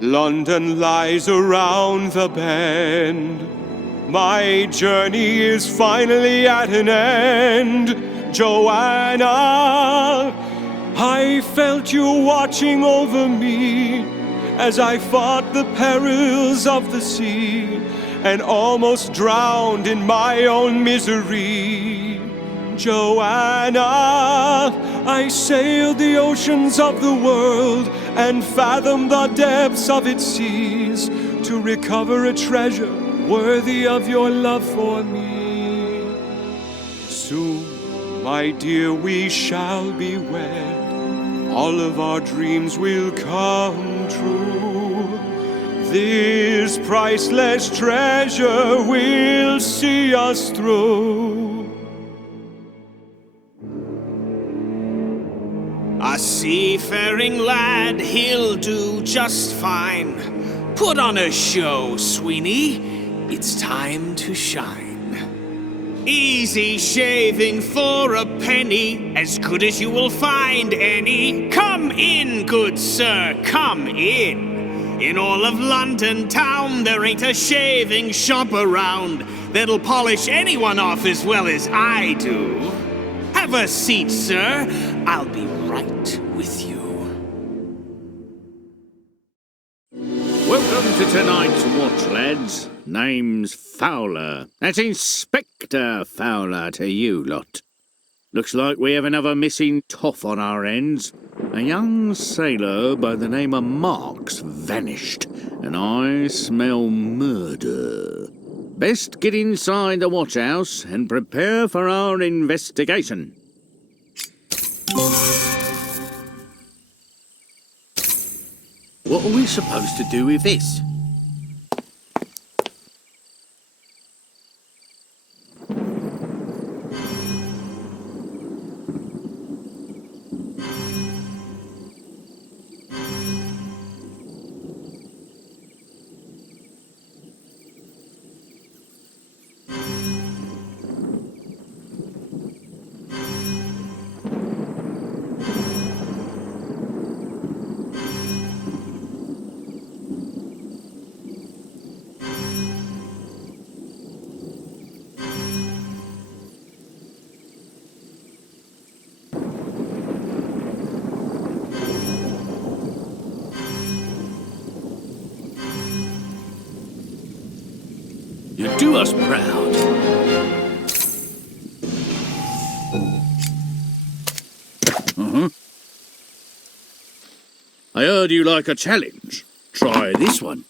London lies around the bend. My journey is finally at an end. Joanna, I felt you watching over me as I fought the perils of the sea and almost drowned in my own misery. Joanna, I sailed the oceans of the world and fathomed the depths of its seas to recover a treasure worthy of your love for me. Soon, my dear, we shall be wed. All of our dreams will come true. This priceless treasure will see us through. A seafaring lad, he'll do just fine. Put on a show, Sweeney. It's time to shine. Easy shaving for a penny, as good as you will find any. Come in, good sir, come in. In all of London town, there ain't a shaving shop around that'll polish anyone off as well as I do. Have a seat, sir. I'll be right with you. Welcome to tonight's watch, lads. Name's Fowler. That's Inspector Fowler to you lot. Looks like we have another missing toff on our ends. A young sailor by the name of Mark's vanished, and I smell murder. Best get inside the watch house and prepare for our investigation. What are we supposed to do with this? You do us proud. I heard you like a challenge. Try this one.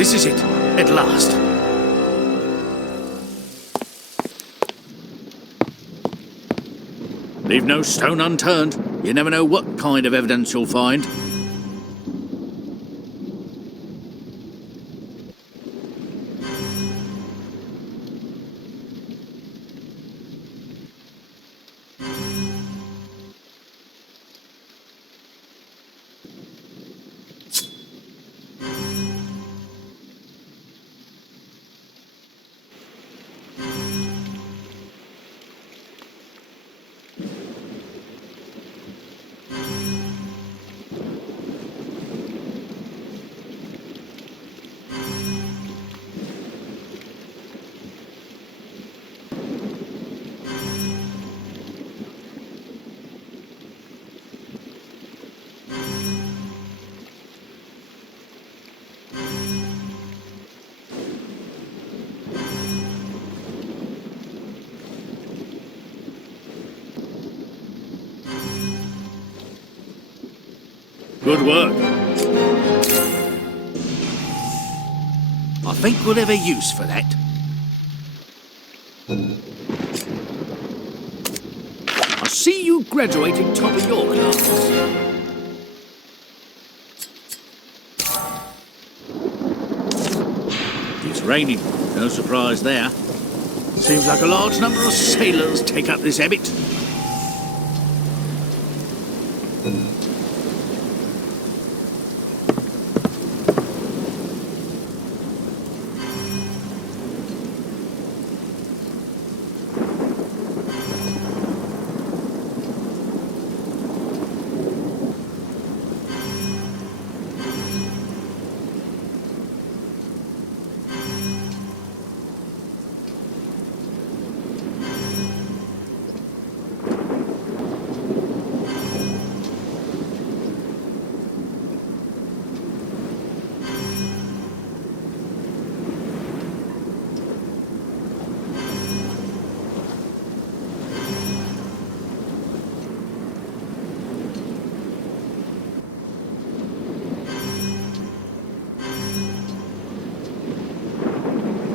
This is it, at last. Leave no stone unturned. You never know what kind of evidence you'll find. Good work. I think we'll have a use for that. see you graduating top of your class. It's raining, no surprise there. Seems like a large number of sailors take up this habit.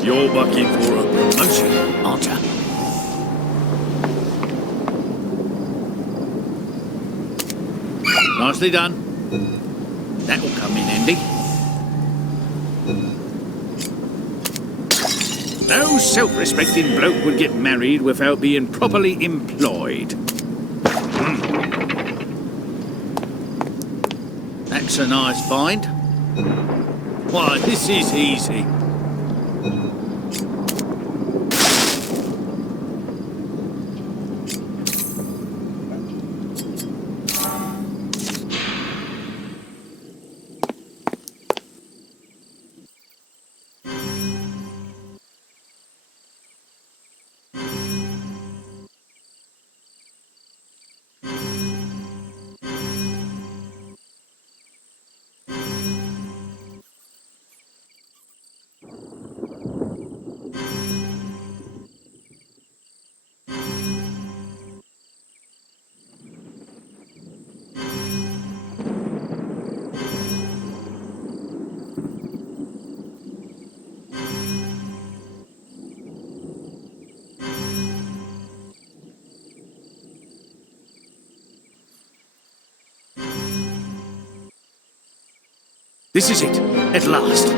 You're bucking for a promotion, aren't you? Nicely done. That'll come in handy. No self-respecting bloke would get married without being properly employed. That's a nice find. Why, this is easy. This is it, at last.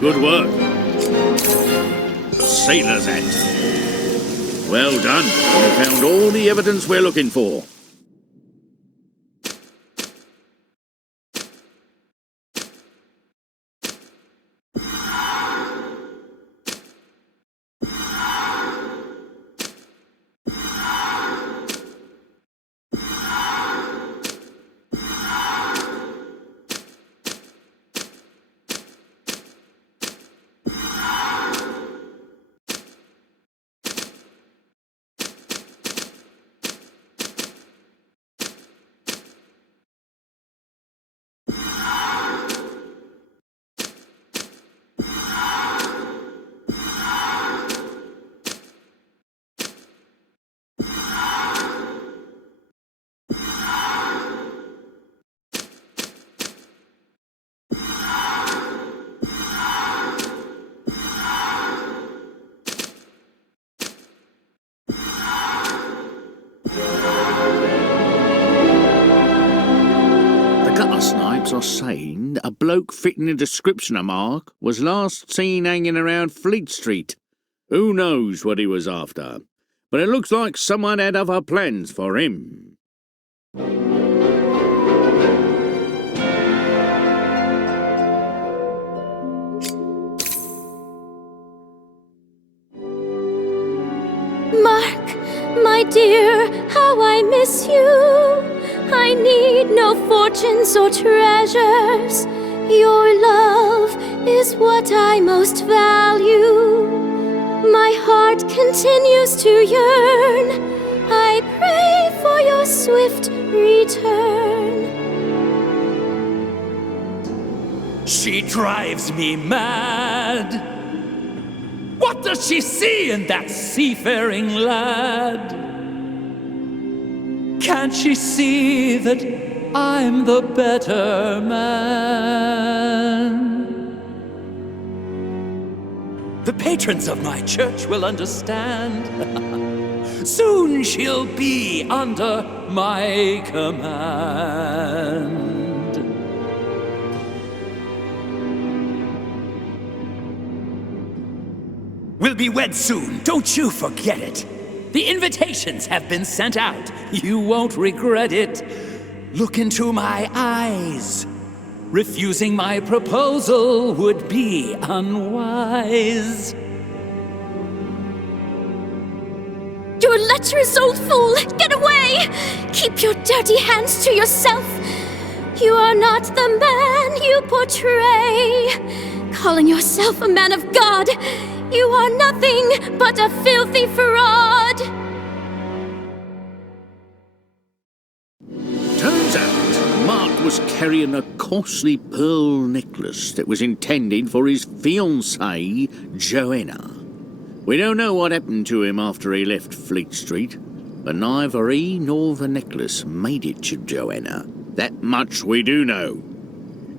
Good work. The Sailor's Act. Well done. You found all the evidence we're looking for. chaps are saying a bloke fitting the description of Mark was last seen hanging around Fleet Street. Who knows what he was after? But it looks like someone had other plans for him. Mark, my dear, how I miss you. I need no fortunes or treasures. Your love is what I most value. My heart continues to yearn. I pray for your swift return. She drives me mad. What does she see in that seafaring lad? Can't she see that I'm the better man? The patrons of my church will understand. Soon she'll be under my command. We'll be wed soon, don't you forget it. The invitations have been sent out. You won't regret it. Look into my eyes. Refusing my proposal would be unwise. You're a lecherous old fool! Get away! Keep your dirty hands to yourself. You are not the man you portray. Calling yourself a man of God, you are nothing but a filthy fraud. Turns out Mark was carrying a costly pearl necklace that was intended for his fiancée, Joanna. We don't know what happened to him after he left Fleet Street, but neither he nor the necklace made it to Joanna. That much we do know.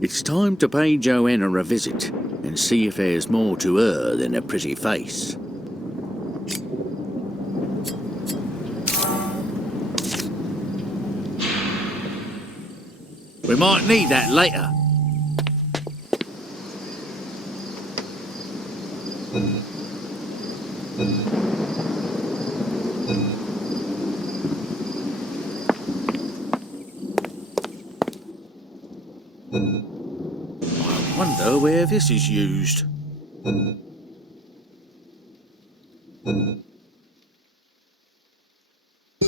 It's time to pay Joanna a visit and see if there's more to her than a pretty face. We might need that later. I wonder where this is used.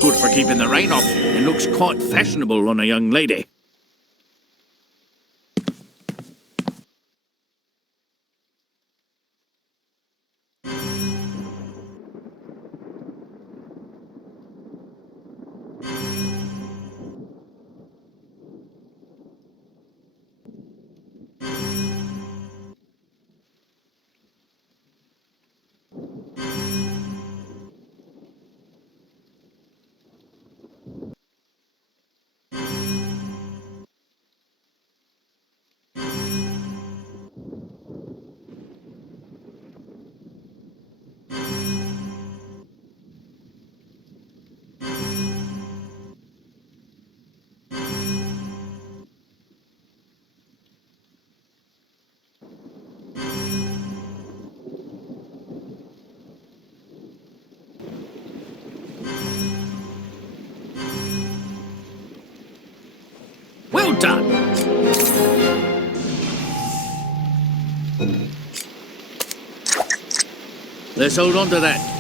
Good for keeping the rain off. It looks quite fashionable on a young lady. Well done! Let's hold on to that.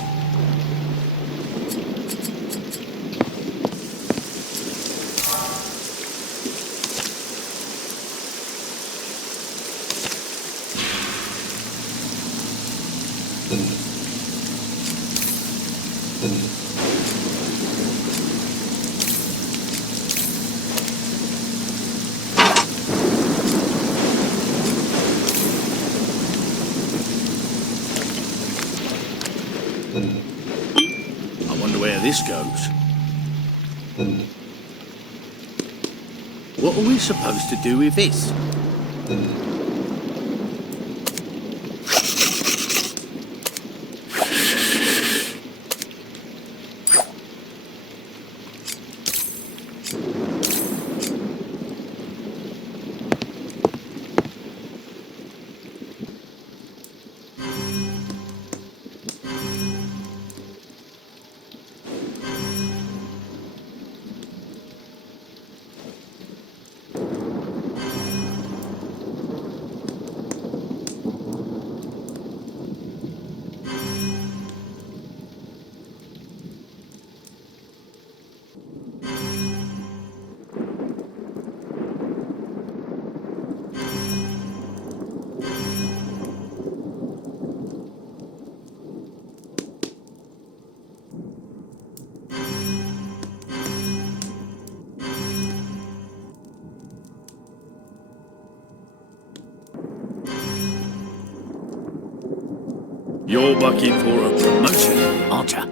I wonder where this goes. What are we supposed to do with this? You're bucking for a promotion, aren't you?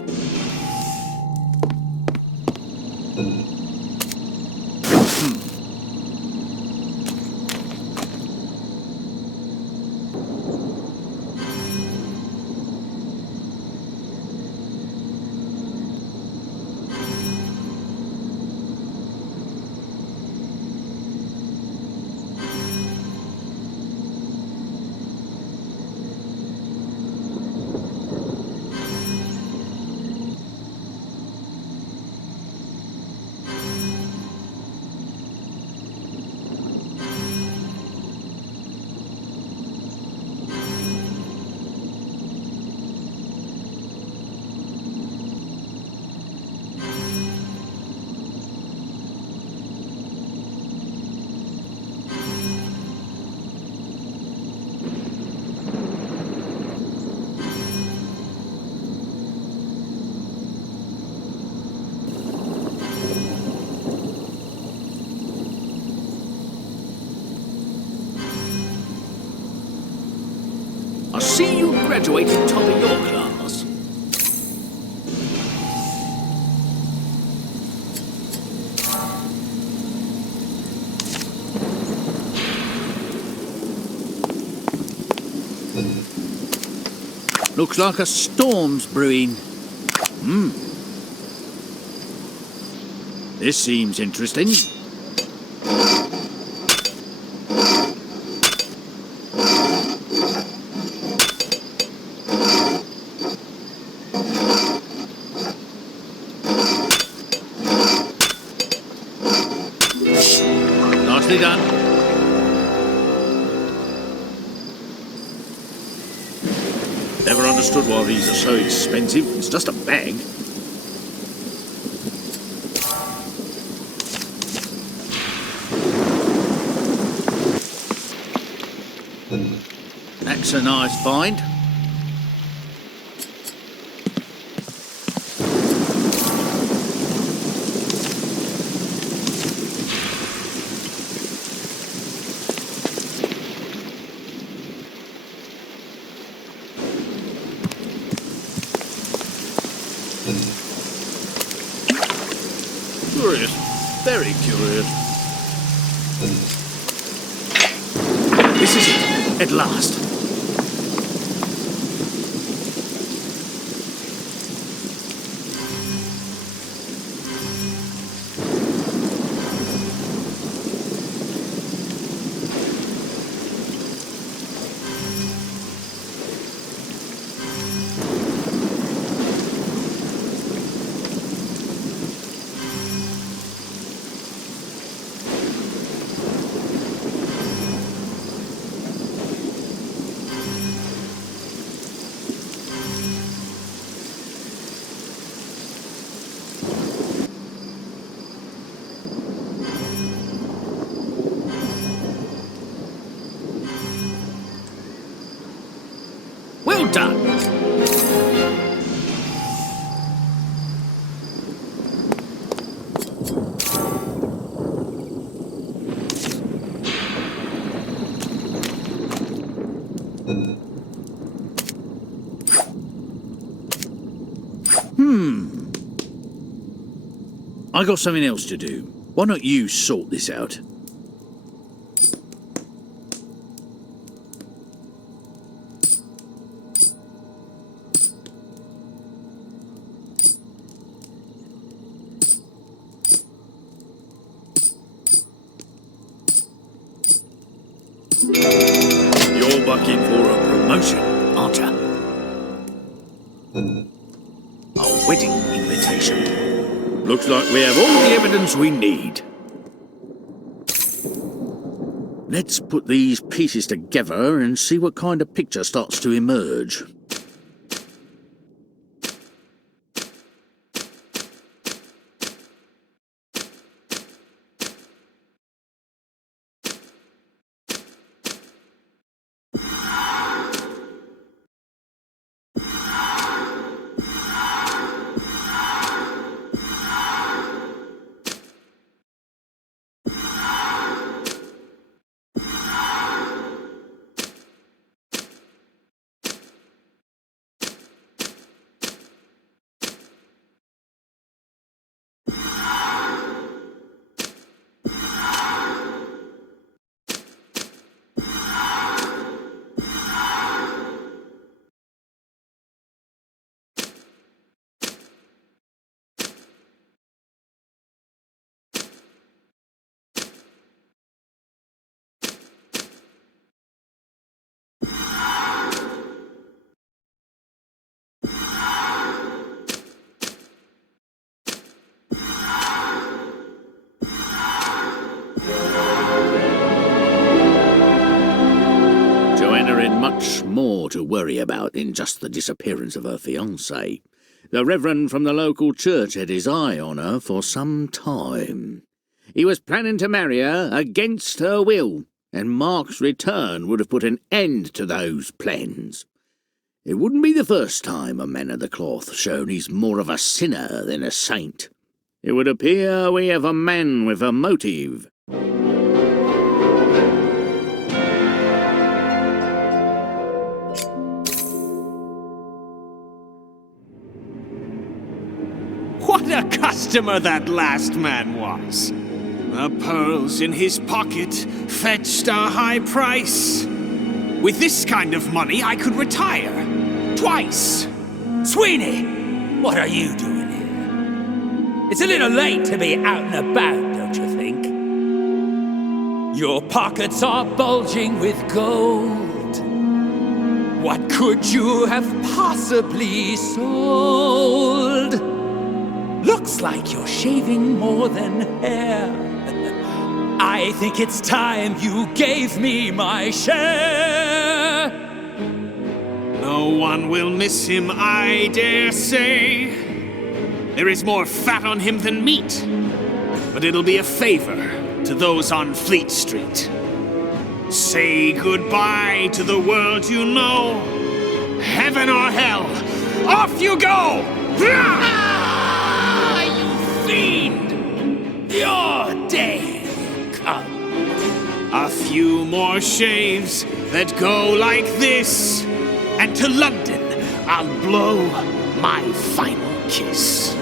I see you graduated top of your class. Looks like a storm's brewing. This seems interesting. Nicely done. Never understood why these are so expensive. It's just a bag. That's a nice find. Curious. Very curious. This is it, at last. Well done. I got something else to do. Why don't you sort this out? You're bucking for a promotion, aren't you? A wedding invitation. Looks like we have all the evidence we need. Let's put these pieces together and see what kind of picture starts to emerge. much more to worry about than just the disappearance of her fiancé. The Reverend from the local church had his eye on her for some time. He was planning to marry her against her will, and Mark's return would have put an end to those plans. It wouldn't be the first time a man of the cloth shown he's more of a sinner than a saint. It would appear we have a man with a motive. What a customer that last man was! The pearls in his pocket fetched a high price. With this kind of money, I could retire. Twice! Sweeney! What are you doing here? It's a little late to be out and about, don't you think? Your pockets are bulging with gold. What could you have possibly sold? Looks like you're shaving more than hair. I think it's time you gave me my share. No one will miss him, I dare say. There is more fat on him than meat. But it'll be a favor to those on Fleet Street. Say goodbye to the world you know. Heaven or hell, off you go! Ah, you fiend! Your day will come. A few more shaves that go like this, and to London I'll blow my final kiss.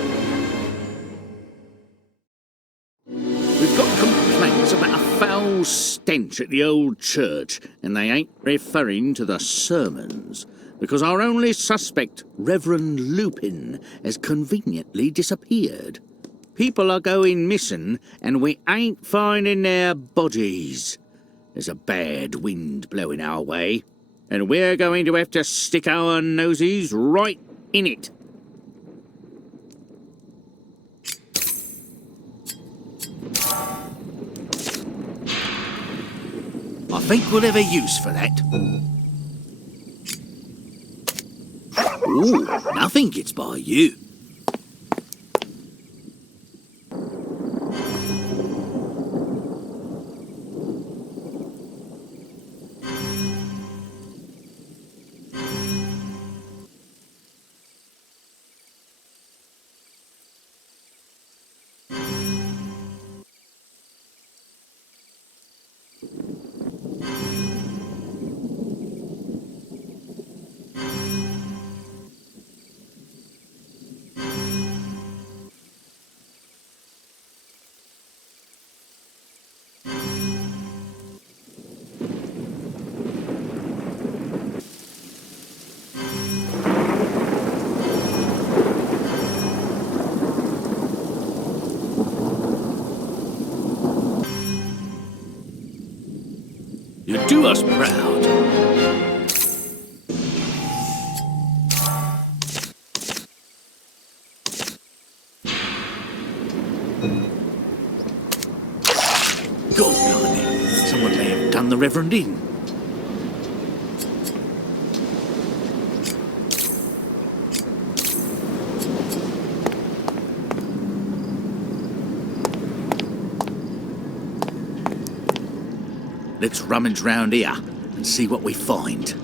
We've got complaints about a foul stench at the old church, and they ain't referring to the sermons, because our only suspect, Reverend Lupin, has conveniently disappeared. People are going missing, and we ain't finding their bodies. There's a bad wind blowing our way, and we're going to have to stick our noses right in it. I think we'll have a use for that. Ooh, nothing gets by you. You do us proud. God blimey, someone may have done the Reverend in. Let's rummage round here and see what we find.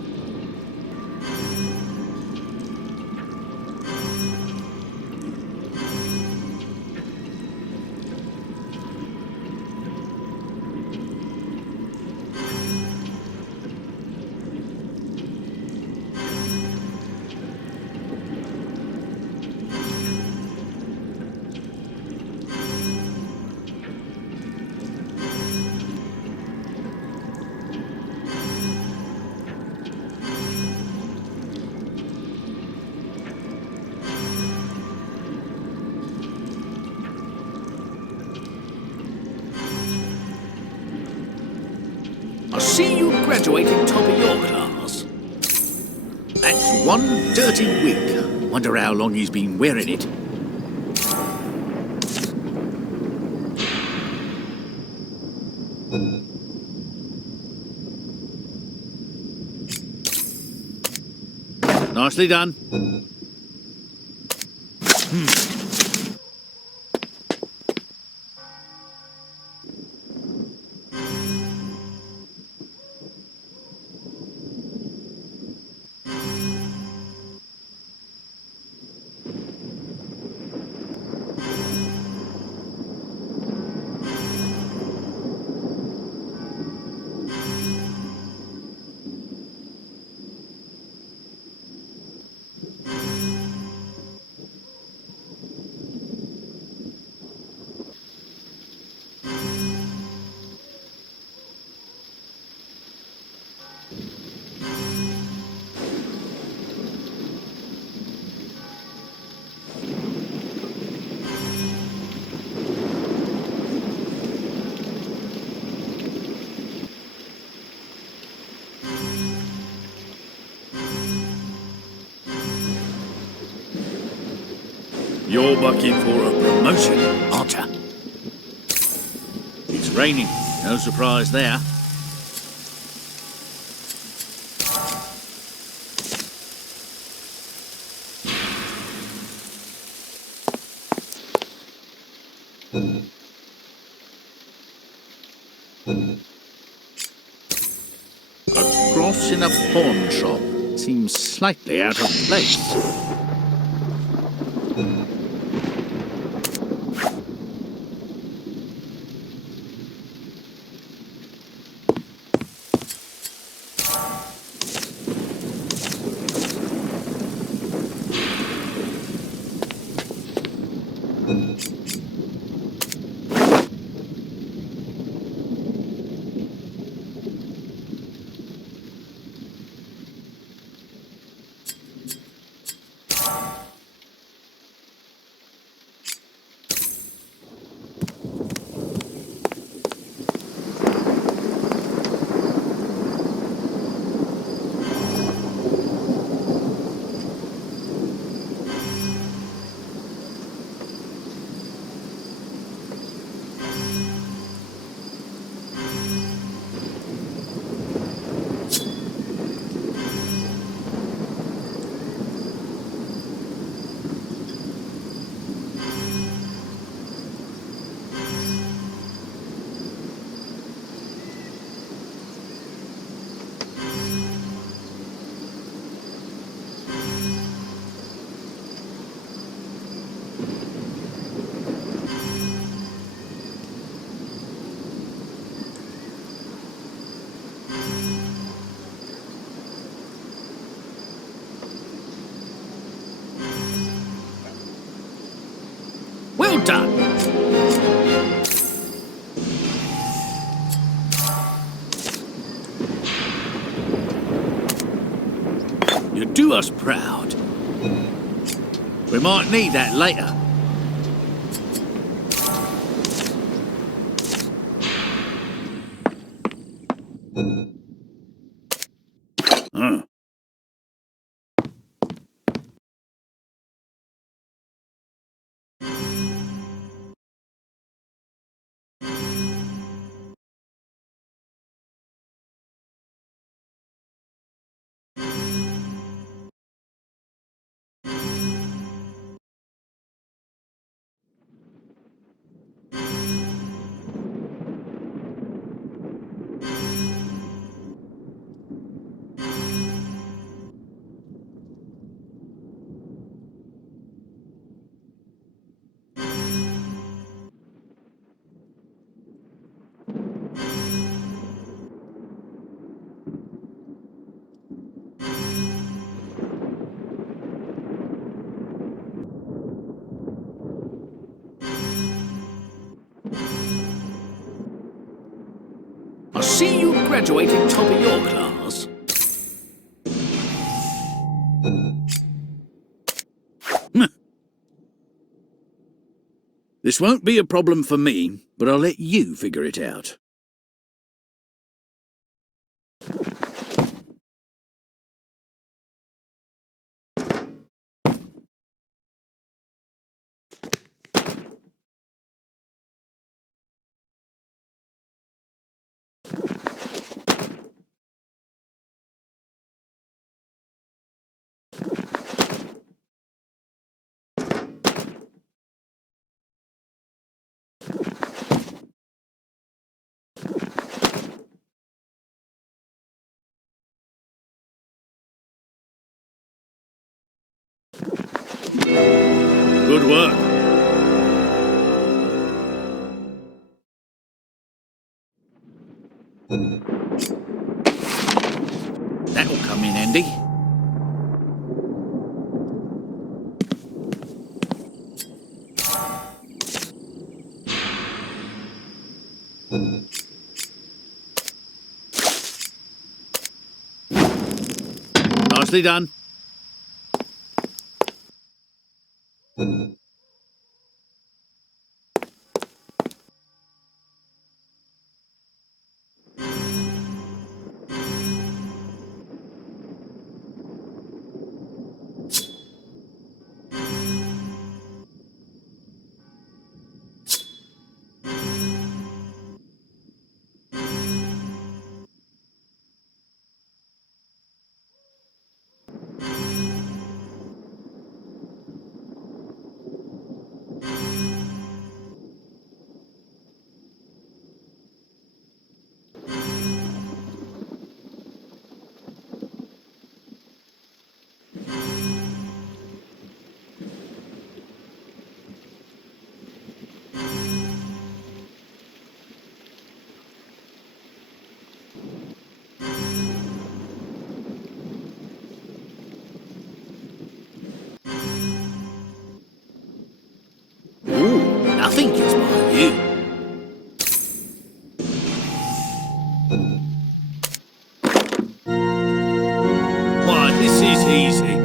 I see you graduated top of your class. That's one dirty wig. Wonder how long he's been wearing it. Nicely done. You're working for a promotion, aren't you? It's raining. No surprise there. A cross in a pawn shop seems slightly out of place. Well done. You do us proud. We might need that later. I see you graduated top of your class. This won't be a problem for me, but I'll let you figure it out. Good work. That'll come in handy. Nicely done. Nothing gets by you. Why, this is easy.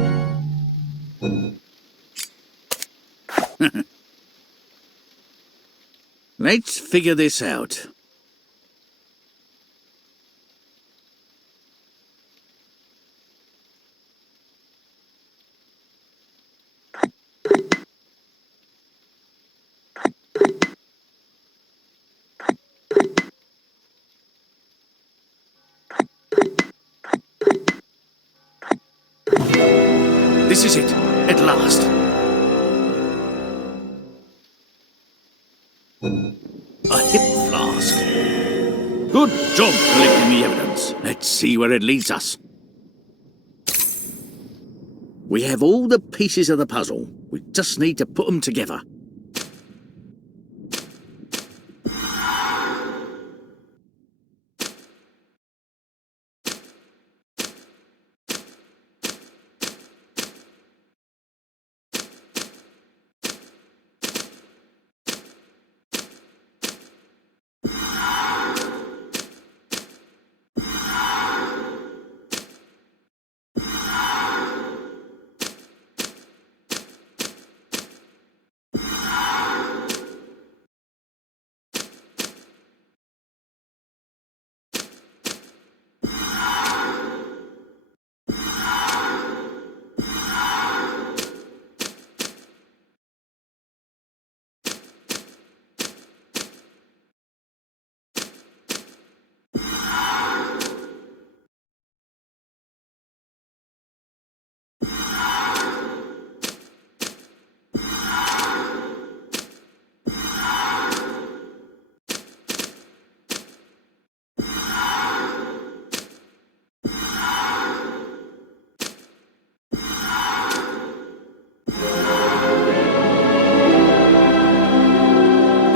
Let's figure this out. This is it, at last. A hip flask. Good job collecting the evidence. Let's see where it leads us. We have all the pieces of the puzzle. We just need to put them together.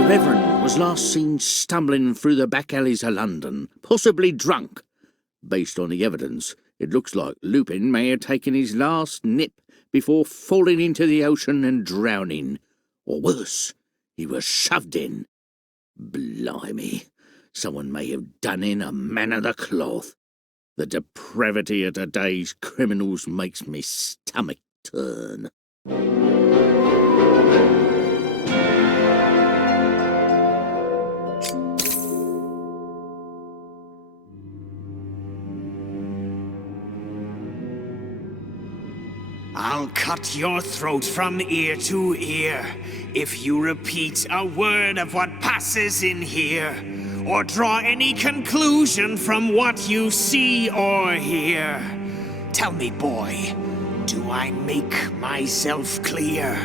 Reverend was last seen stumbling through the back alleys of London, possibly drunk. Based on the evidence, it looks like Lupin may have taken his last nip before falling into the ocean and drowning. Or worse, he was shoved in. Blimey, someone may have done in a man of the cloth. The depravity of today's criminals makes me stomach turn. I'll cut your throat from ear to ear if you repeat a word of what passes in here, or draw any conclusion from what you see or hear. Tell me, boy, do I make myself clear?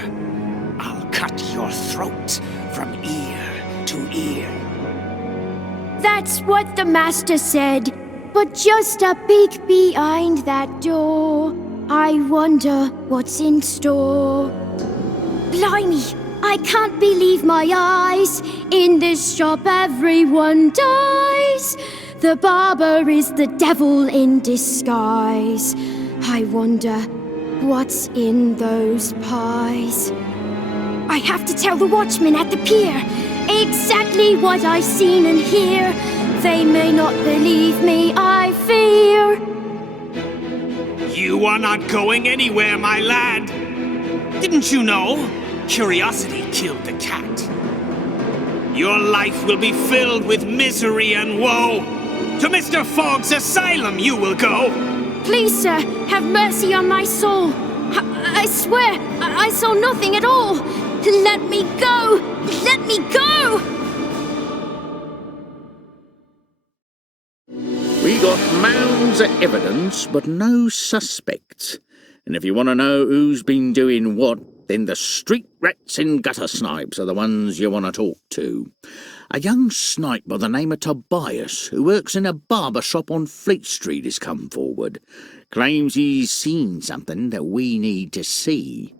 I'll cut your throat from ear to ear. That's what the master said, but just a peek behind that door. I wonder what's in store. Blimey! I can't believe my eyes. In this shop everyone dies. The barber is the devil in disguise. I wonder what's in those pies. I have to tell the watchmen at the pier exactly what I've seen and hear. They may not believe me, I fear. You are not going anywhere, my lad. Didn't you know? Curiosity killed the cat. Your life will be filled with misery and woe. To Mr. Fogg's asylum you will go. Please, sir, have mercy on my soul. I swear, I saw nothing at all. Let me go! Let me go! We got mounds of evidence, but no suspects. And if you want to know who's been doing what, then the street rats and gutter snipes are the ones you want to talk to. A young snipe by the name of Tobias, who works in a barber shop on Fleet Street, has come forward. Claims he's seen something that we need to see.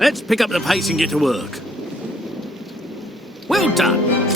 Let's pick up the pace and get to work. Well done.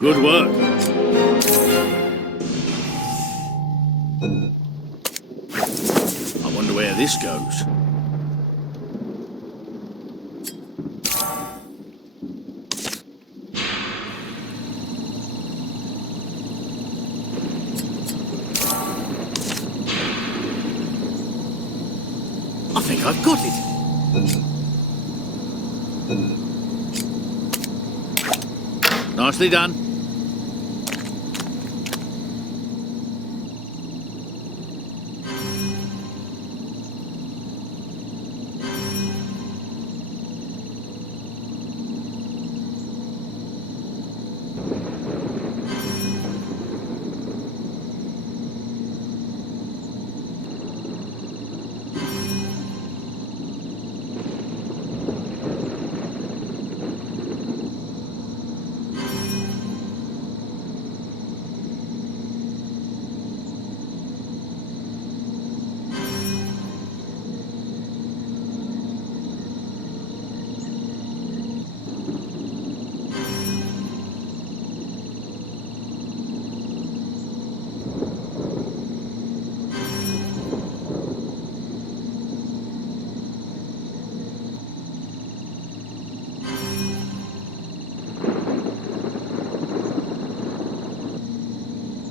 Good work. I wonder where this goes. I think I've got it. Nicely done.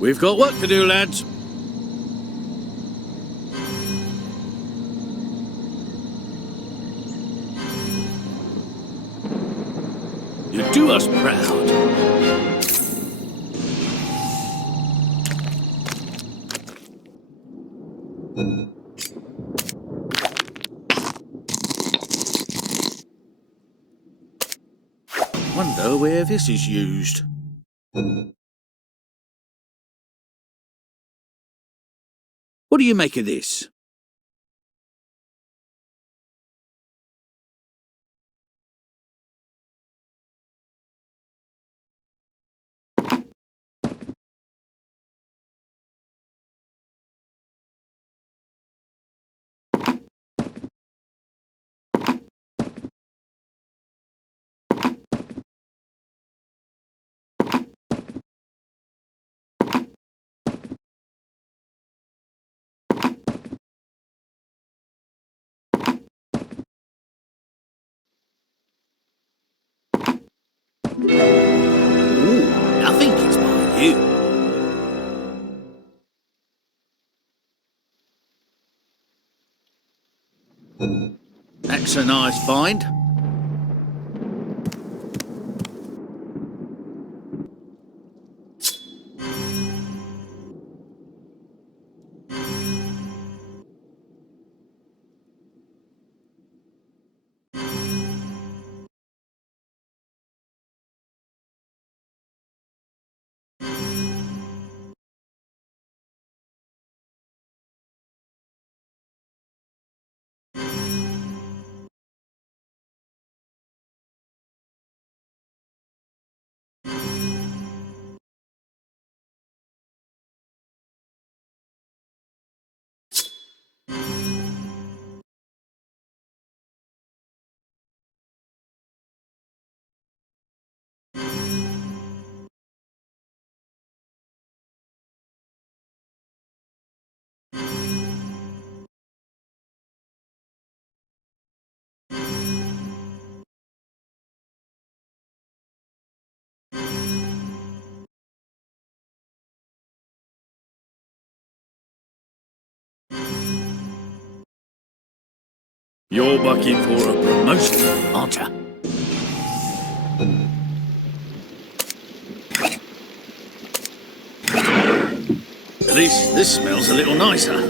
We've got work to do, lads. You do us proud. Wonder where this is used. What do you make of this? Ooh, I think it's by you. That's a nice find. You're bucking for a promotion, aren't you? At least this smells a little nicer.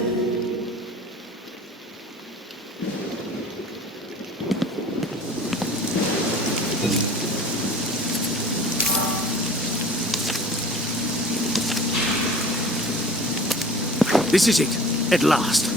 This is it, at last.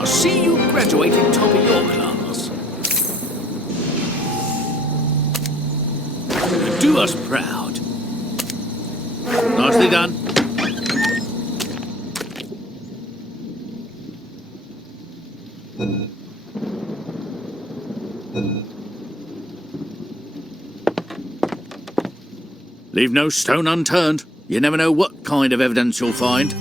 I see you graduating top of your class. You do us proud. Nicely done. Leave no stone unturned. You never know what kind of evidence you'll find.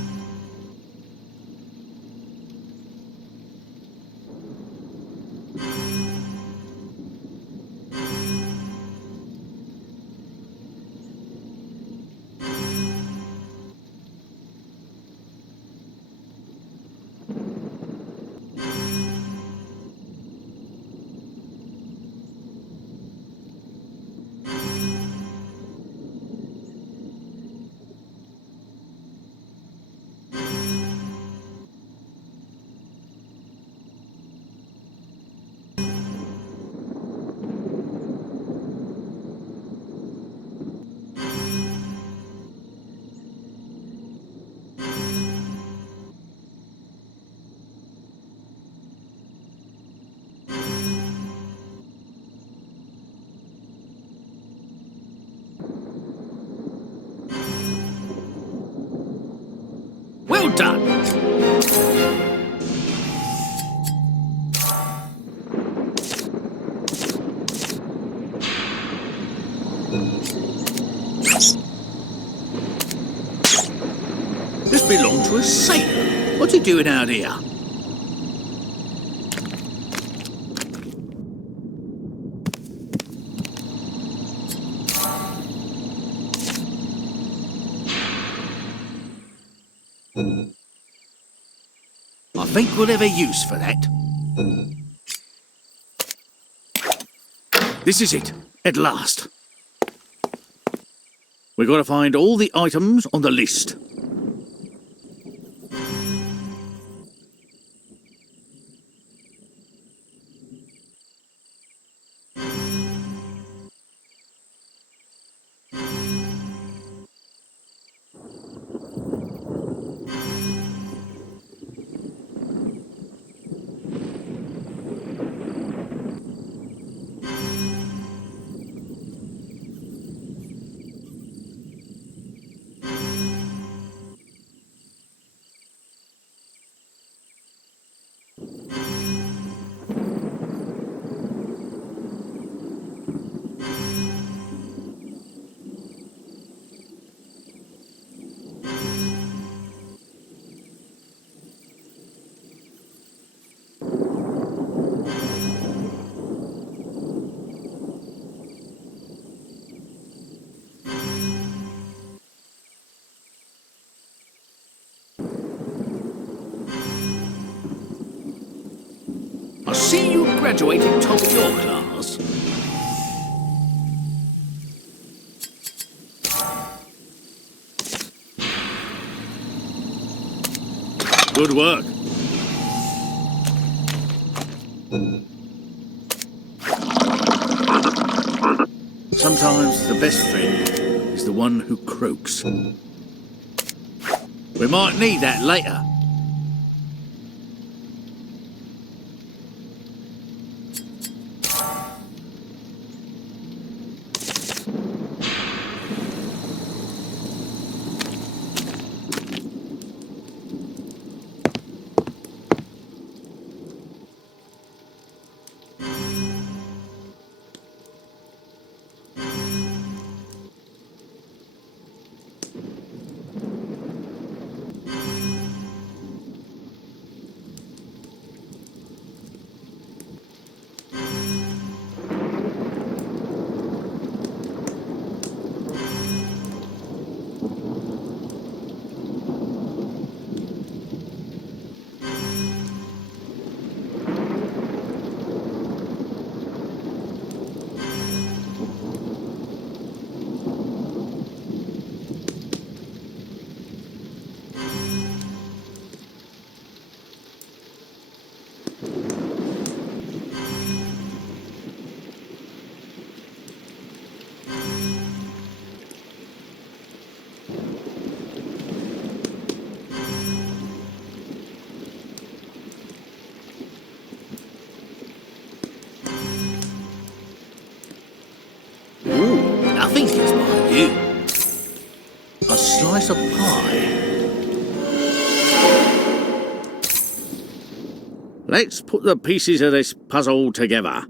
Well done. This belonged to a sailor. What's he doing out here? I think we'll have a use for that. This is it, at last. We've got to find all the items on the list. I see you graduated top of your class. Good work. Sometimes the best friend is the one who croaks. We might need that later. I think it's by you. A slice of pie. Let's put the pieces of this puzzle together.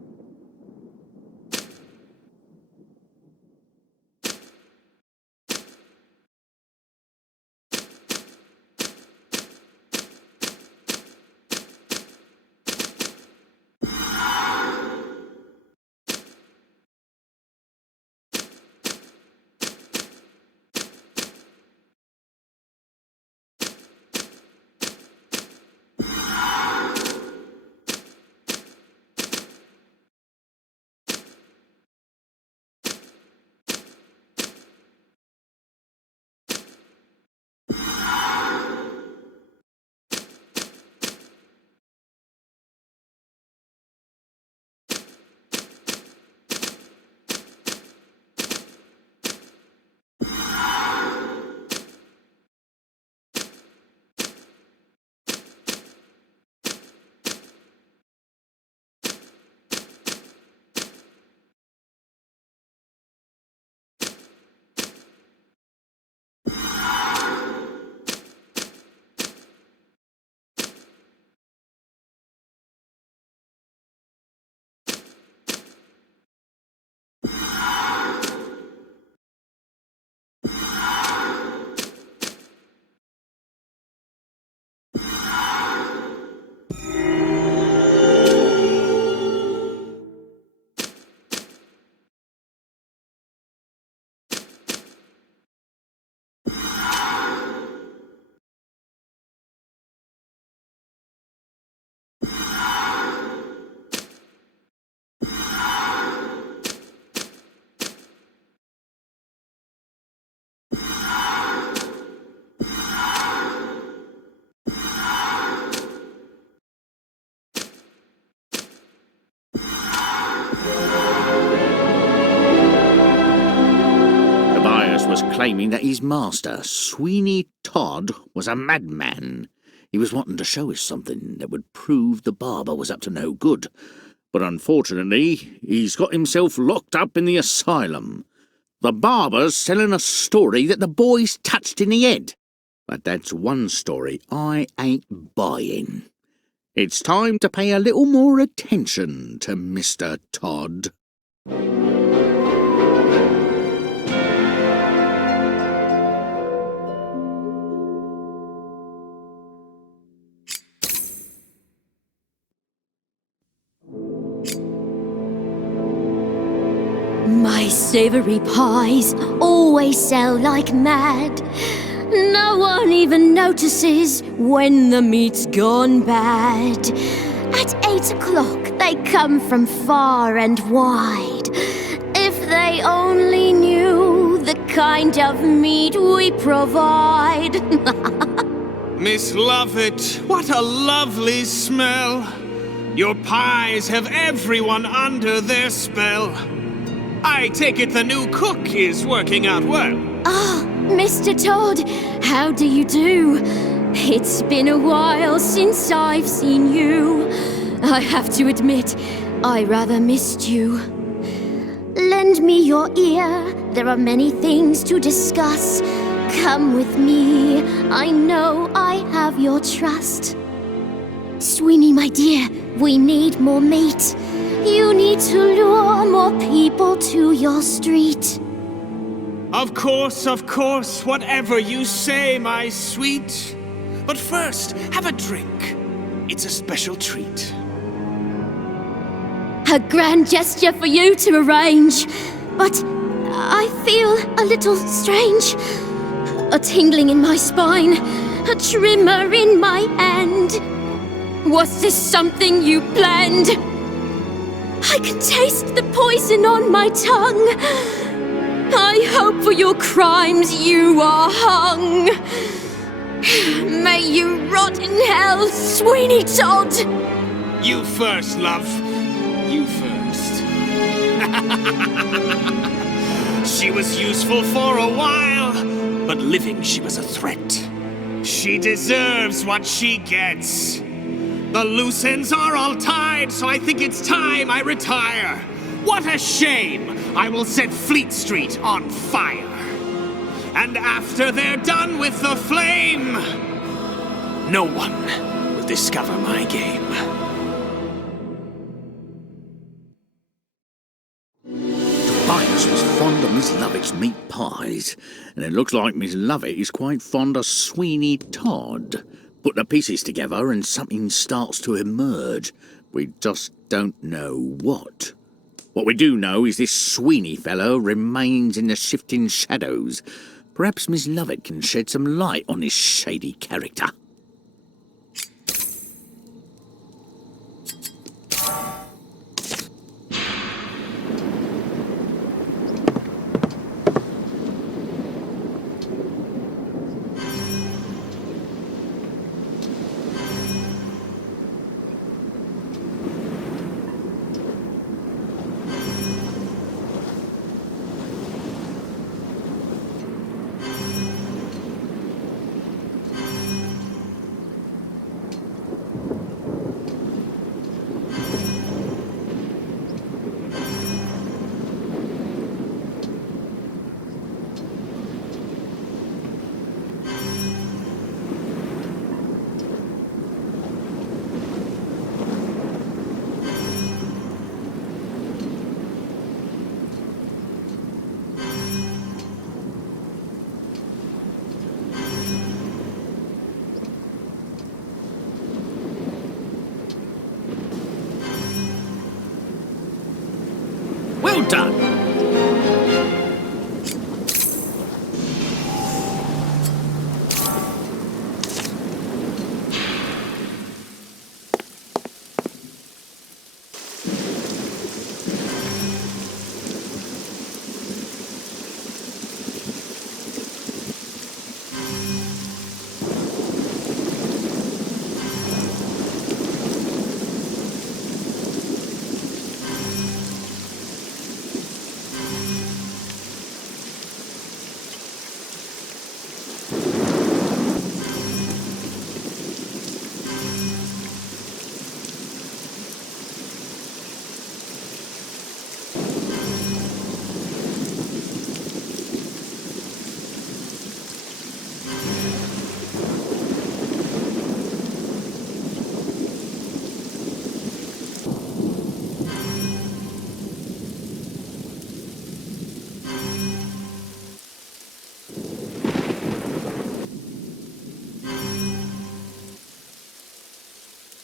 claiming that his master, Sweeney Todd, was a madman. He was wanting to show us something that would prove the barber was up to no good. But unfortunately, he's got himself locked up in the asylum. The barber's telling a story that the boy's touched in the head. But that's one story I ain't buying. It's time to pay a little more attention to Mr. Todd. My savory pies always sell like mad. No one even notices when the meat's gone bad. At 8 o'clock they come from far and wide. If they only knew the kind of meat we provide. Miss Lovett, what a lovely smell. Your pies have everyone under their spell. I take it the new cook is working out well. Ah, Mr. Todd, how do you do? It's been a while since I've seen you. I have to admit, I rather missed you. Lend me your ear, there are many things to discuss. Come with me, I know I have your trust. Sweeney, my dear, we need more meat. You need to lure more people to your street. Of course, whatever you say, my sweet. But first, have a drink. It's a special treat. A grand gesture for you to arrange. But I feel a little strange. A tingling in my spine, a tremor in my hand. Was this something you planned? I can taste the poison on my tongue. I hope for your crimes you are hung. May you rot in hell, Sweeney Todd. You first, love. You first. She was useful for a while, but living she was a threat. She deserves what she gets. The loose ends are all tied, so I think it's time I retire. What a shame! I will set Fleet Street on fire. And after they're done with the flame, no one will discover my game. Tobias was fond of Miss Lovett's meat pies, and it looks like Miss Lovett is quite fond of Sweeney Todd. Put the pieces together and something starts to emerge. We just don't know what. What we do know is this Sweeney fellow remains in the shifting shadows. Perhaps Miss Lovett can shed some light on this shady character.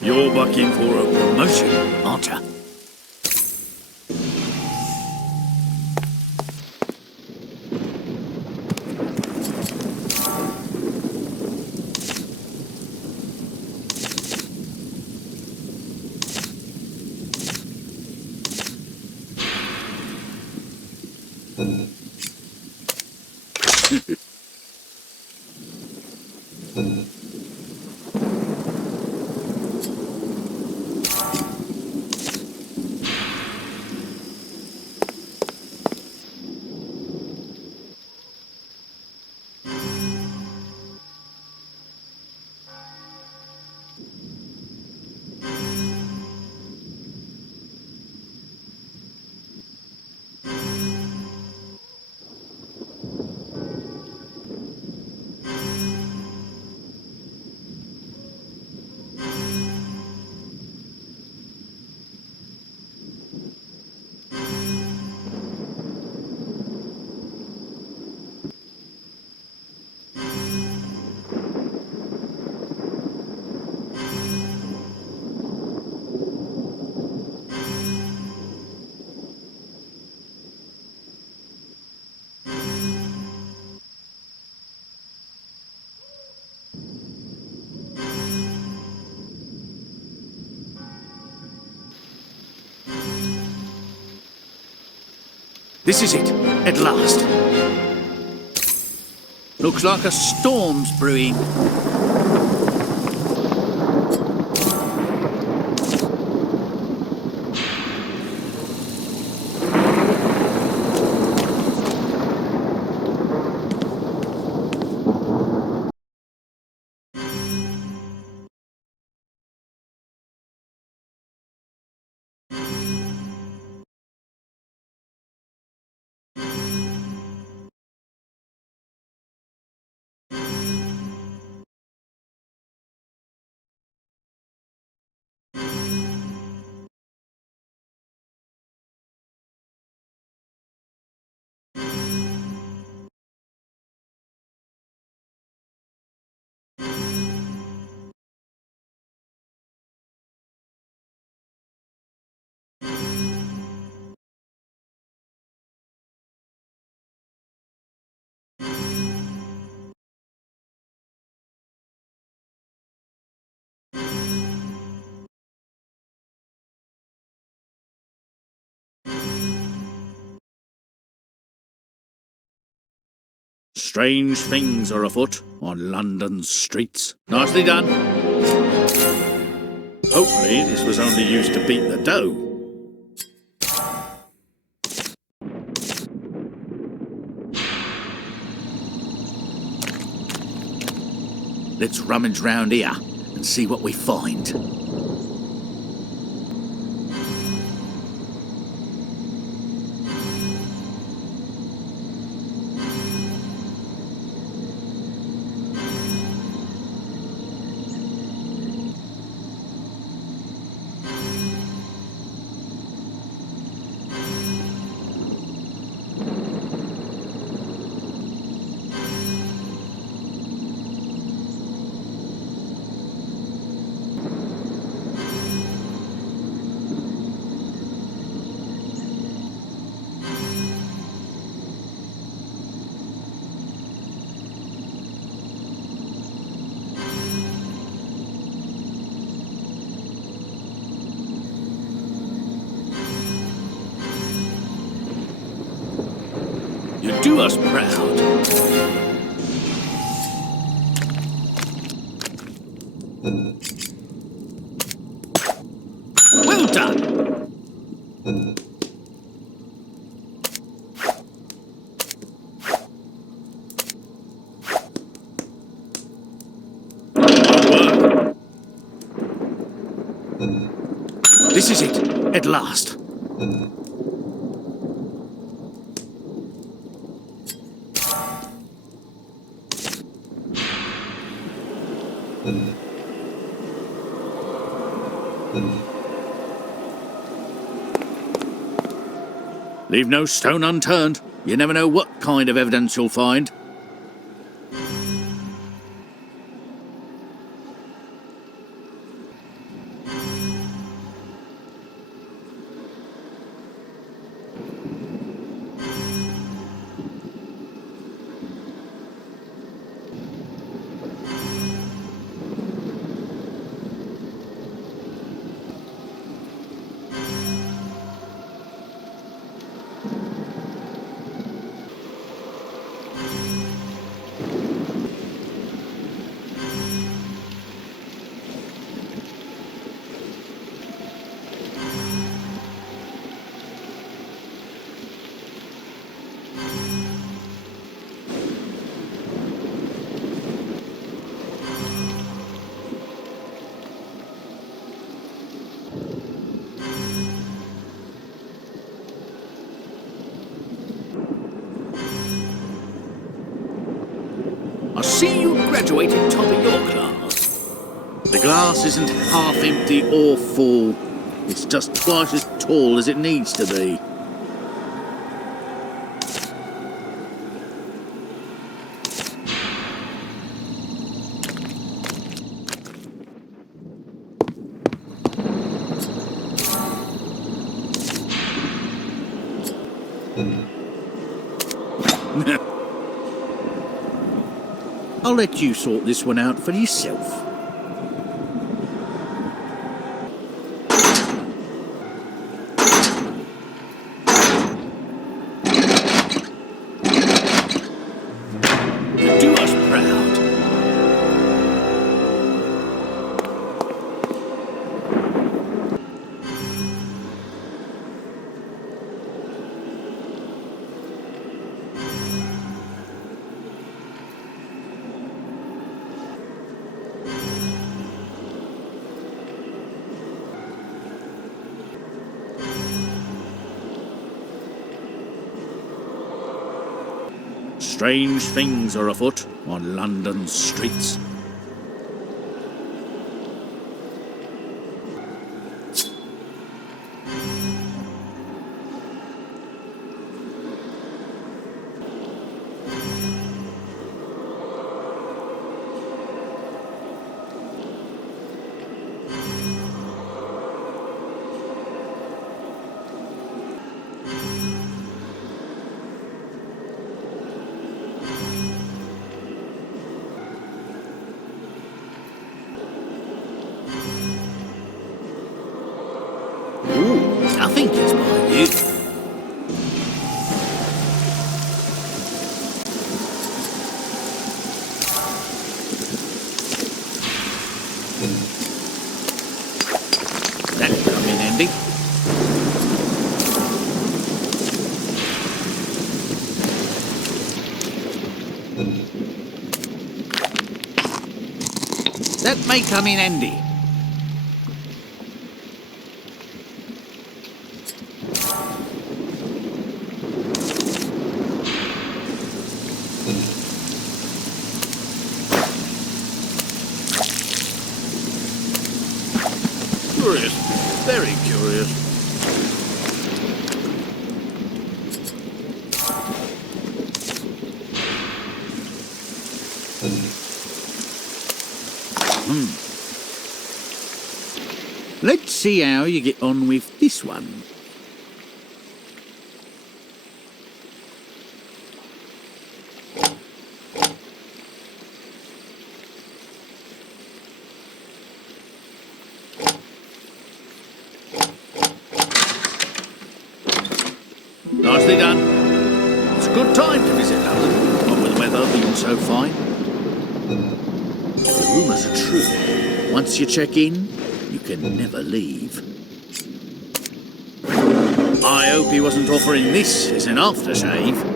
You're bucking for a promotion, aren't you? This is it, at last. Looks like a storm's brewing. Strange things are afoot on London's streets. Nicely done. Hopefully this was only used to beat the dough. Let's rummage round here and see what we find. You do us proud. Well done. Good work. This is it, at last. Leave no stone unturned. You never know what kind of evidence you'll find. graduated top of your class. The glass isn't half empty or full. It's just twice as tall as it needs to be. I'll let you sort this one out for yourself. Do us proud. Strange things are afoot on London's streets. I think it's by you. That'll come in handy. That may come in handy. Curious, very curious. Let's see how you get on with this one. Nicely done. It's a good time to visit London, not with the weather being so fine. The rumours are true. Once you check in, you can never leave. I hope he wasn't offering this as an aftershave.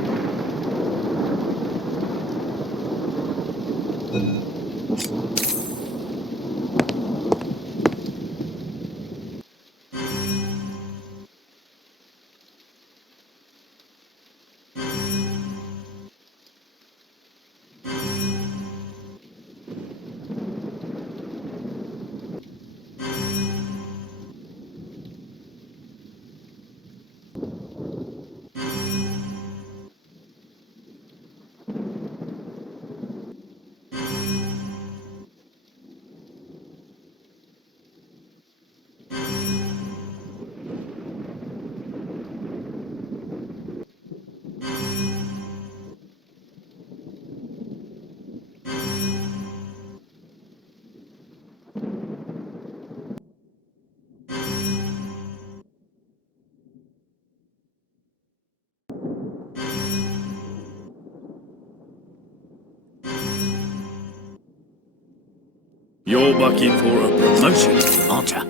You're bucking for a promotion, aren't you?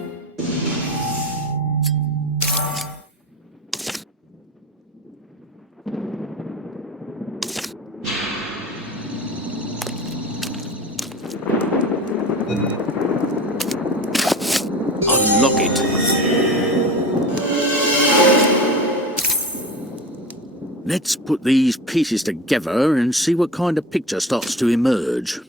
Unlock it. Let's put these pieces together and see what kind of picture starts to emerge.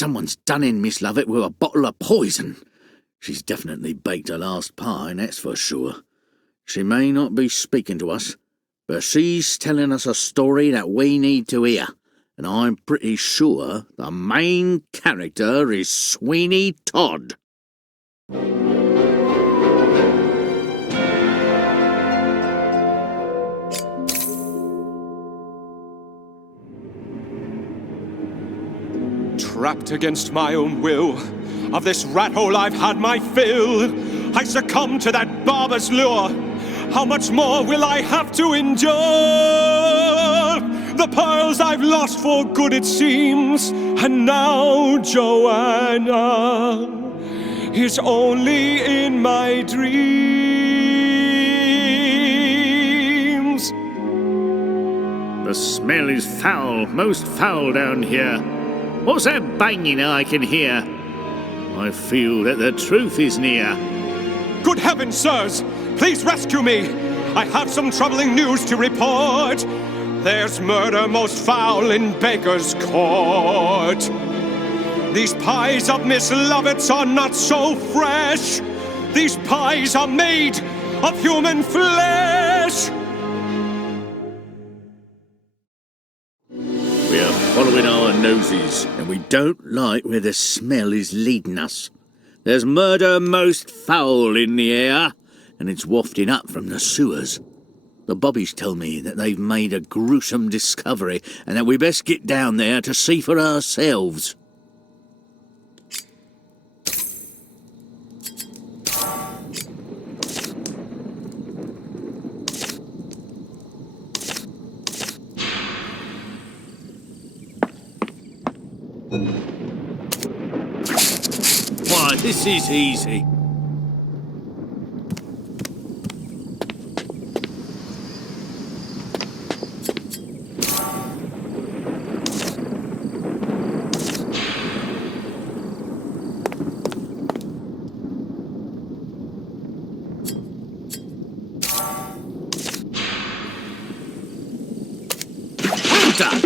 Someone's done in Miss Lovett with a bottle of poison. She's definitely baked her last pie, that's for sure. She may not be speaking to us, but she's telling us a story that we need to hear. And I'm pretty sure the main character is Sweeney Todd. Trapped against my own will, of this rat hole I've had my fill. I succumb to that barber's lure. How much more will I have to endure? The pearls I've lost for good it seems, and now Joanna is only in my dreams. The smell is foul, most foul down here. What's that banging I can hear? I feel that the truth is near. Good heavens, sirs, please rescue me. I have some troubling news to report. There's murder most foul in Baker's Court. These pies of Miss Lovett's are not so fresh. These pies are made of human flesh. We are following our noses, and we don't like where the smell is leading us. There's murder most foul in the air, and it's wafting up from the sewers. The bobbies tell me that they've made a gruesome discovery, and that we best get down there to see for ourselves. Why, this is easy. Well done.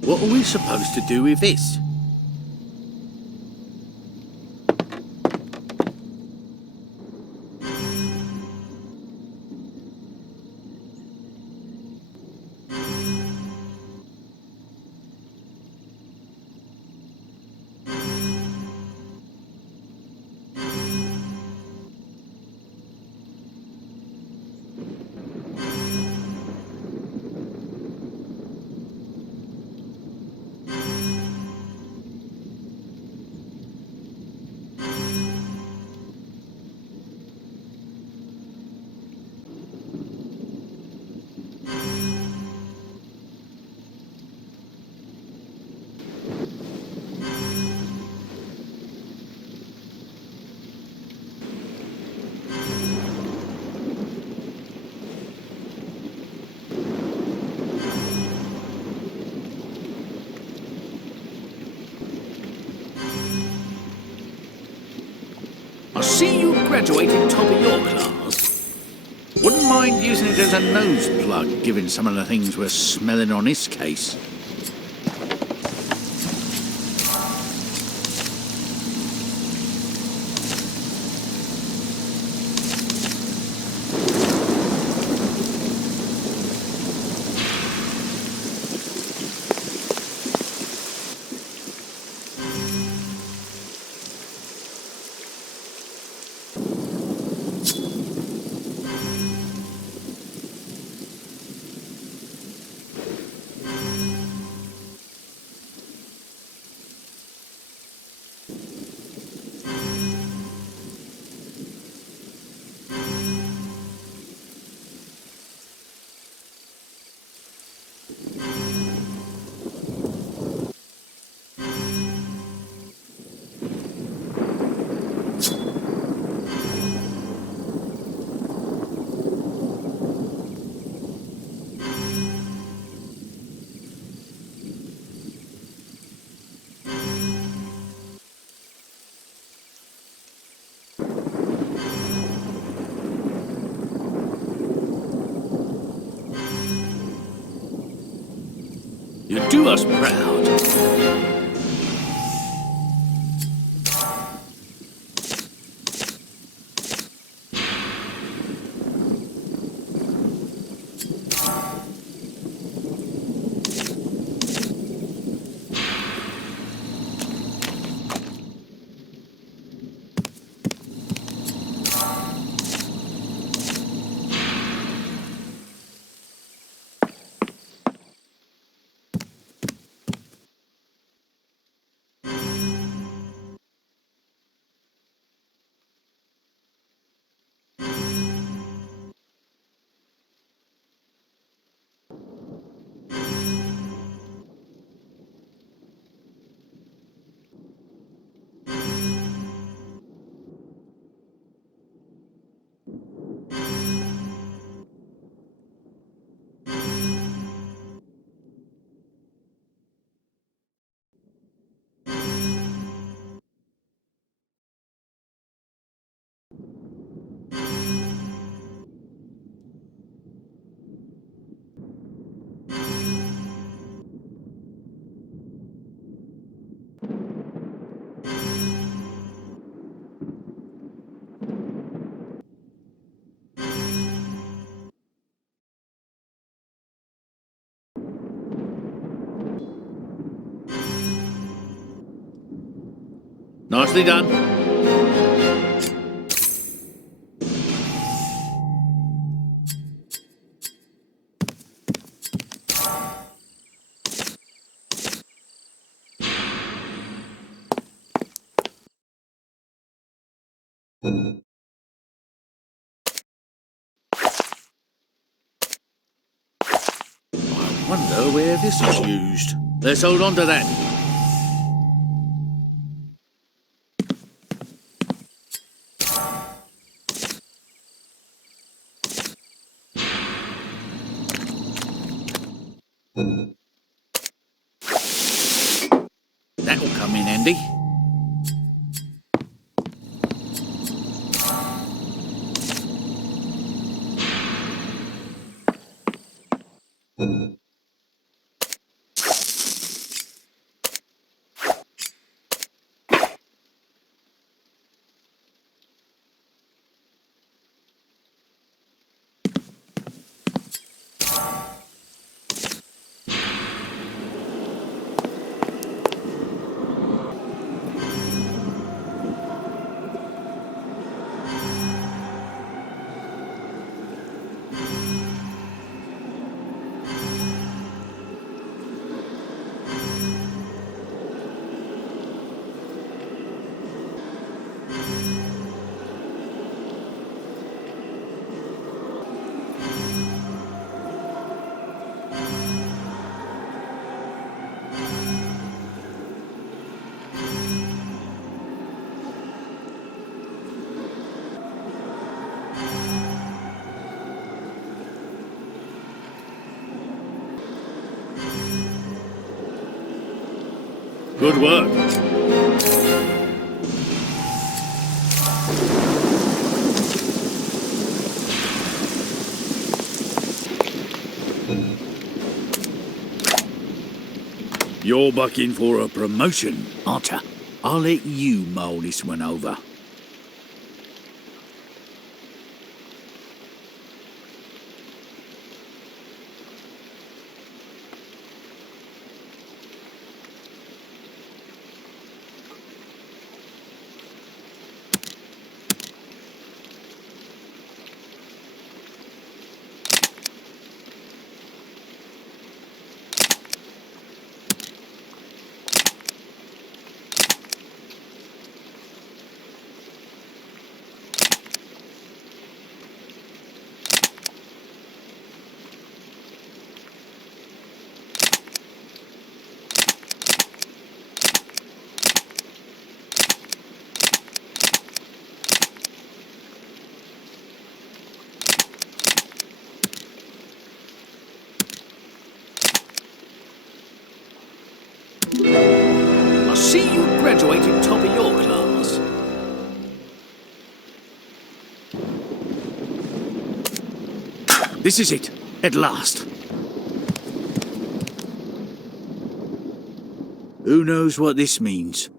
What are we supposed to do with this? I see you graduated top of your class. Wouldn't mind using it as a nose plug, given some of the things we're smelling on this case. You do us proud. Nicely done. I wonder where this is used. Let's hold on to that. That'll come in handy. Good work. You're bucking for a promotion, aren't you? I'll let you mull this one over. I see you graduated top of your class. This is it, at last. Who knows what this means?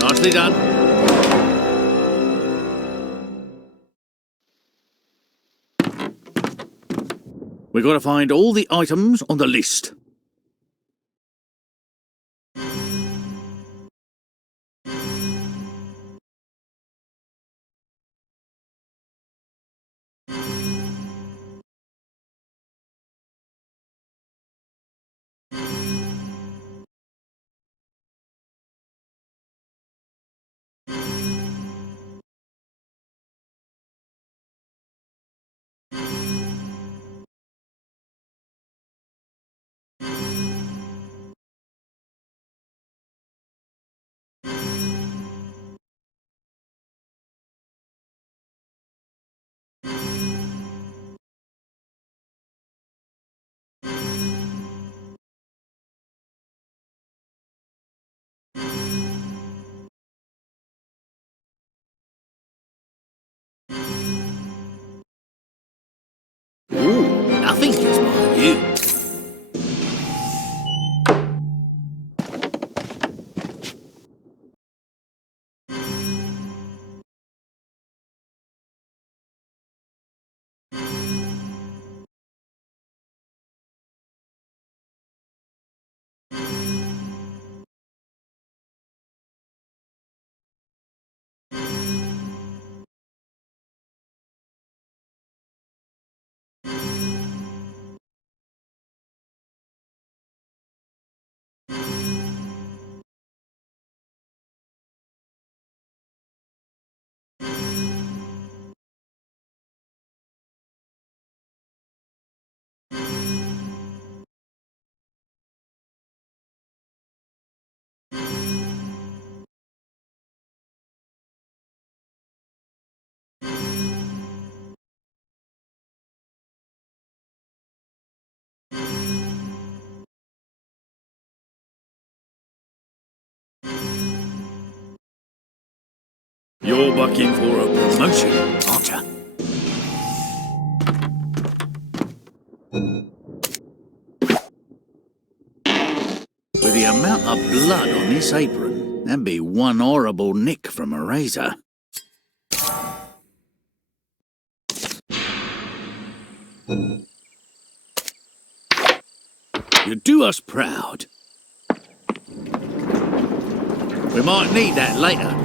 Nicely done. We've got to find all the items on the list. Ooh, nothing gets by you. You're bucking for a promotion, aren't you? With the amount of blood on this apron, that'd be one horrible nick from a razor. You do us proud. We might need that later.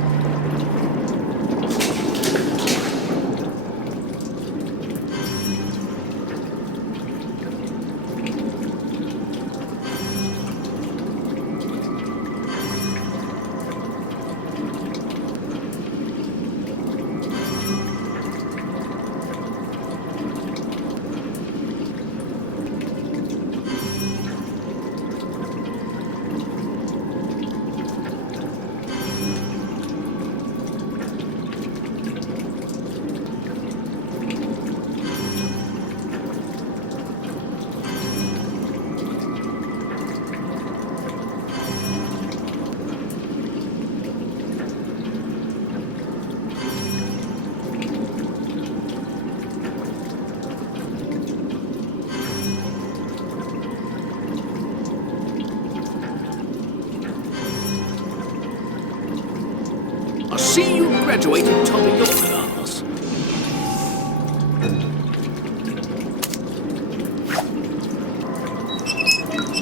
see you graduated top of your class.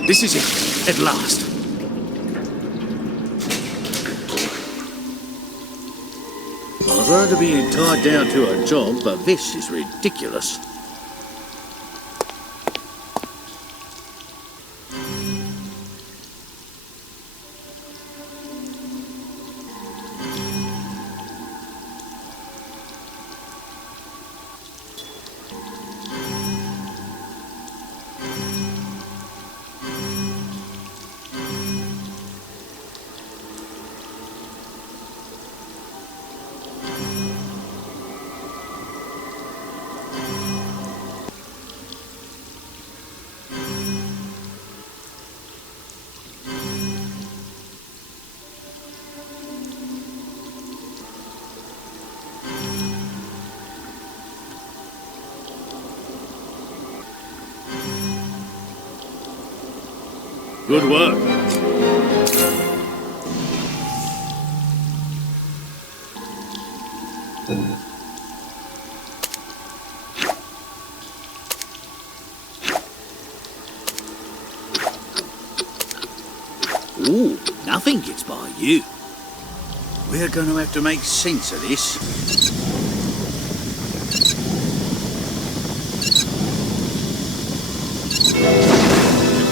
This is it, at last. I've heard of being tied down to a job, but this is ridiculous. Good work. Ooh, nothing gets by you. We're going to have to make sense of this.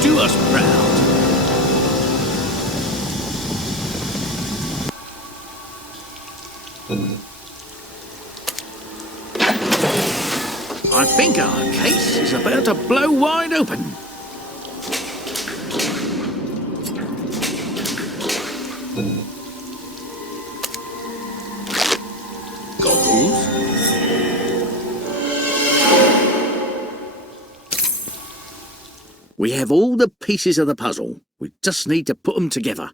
Do us proud. I think our case is about to blow wide open. Goggles? We have all the pieces of the puzzle. We just need to put them together.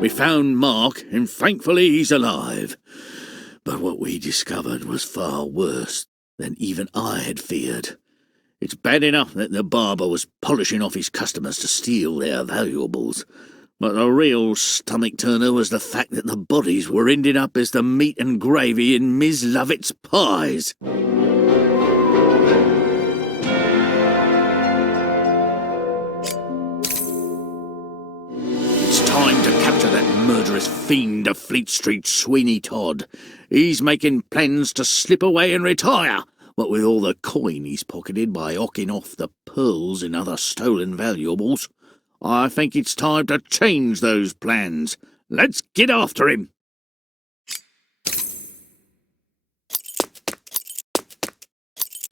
We found Mark, and thankfully he's alive. But what we discovered was far worse than even I had feared. It's bad enough that the barber was polishing off his customers to steal their valuables, but the real stomach-turner was the fact that the bodies were ending up as the meat and gravy in Ms. Lovett's pies. Time to capture that murderous fiend of Fleet Street, Sweeney Todd. He's making plans to slip away and retire, what with all the coin he's pocketed by hocking off the pearls and other stolen valuables. I think it's time to change those plans. Let's get after him.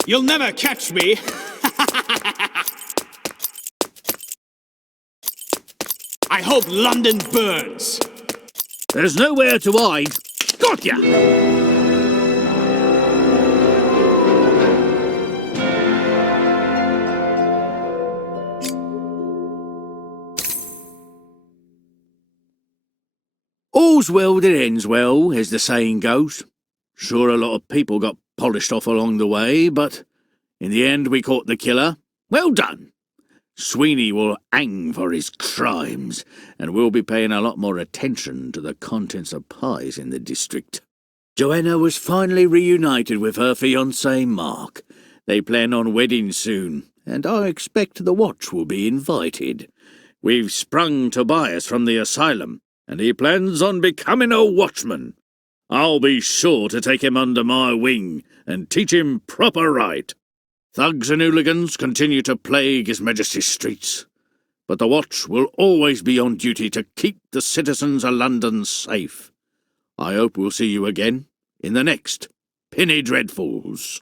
You'll never catch me! I hope London burns. There's nowhere to hide. Got ya! All's well that ends well, as the saying goes. Sure, a lot of people got polished off along the way, but in the end we caught the killer. Well done! Sweeney will hang for his crimes, and we'll be paying a lot more attention to the contents of pies in the district. Joanna was finally reunited with her fiancé Mark. They plan on wedding soon, and I expect the watch will be invited. We've sprung Tobias from the asylum, and he plans on becoming a watchman. I'll be sure to take him under my wing and teach him proper right. Thugs and hooligans continue to plague His Majesty's streets, but the watch will always be on duty to keep the citizens of London safe. I hope we'll see you again in the next Penny Dreadfuls.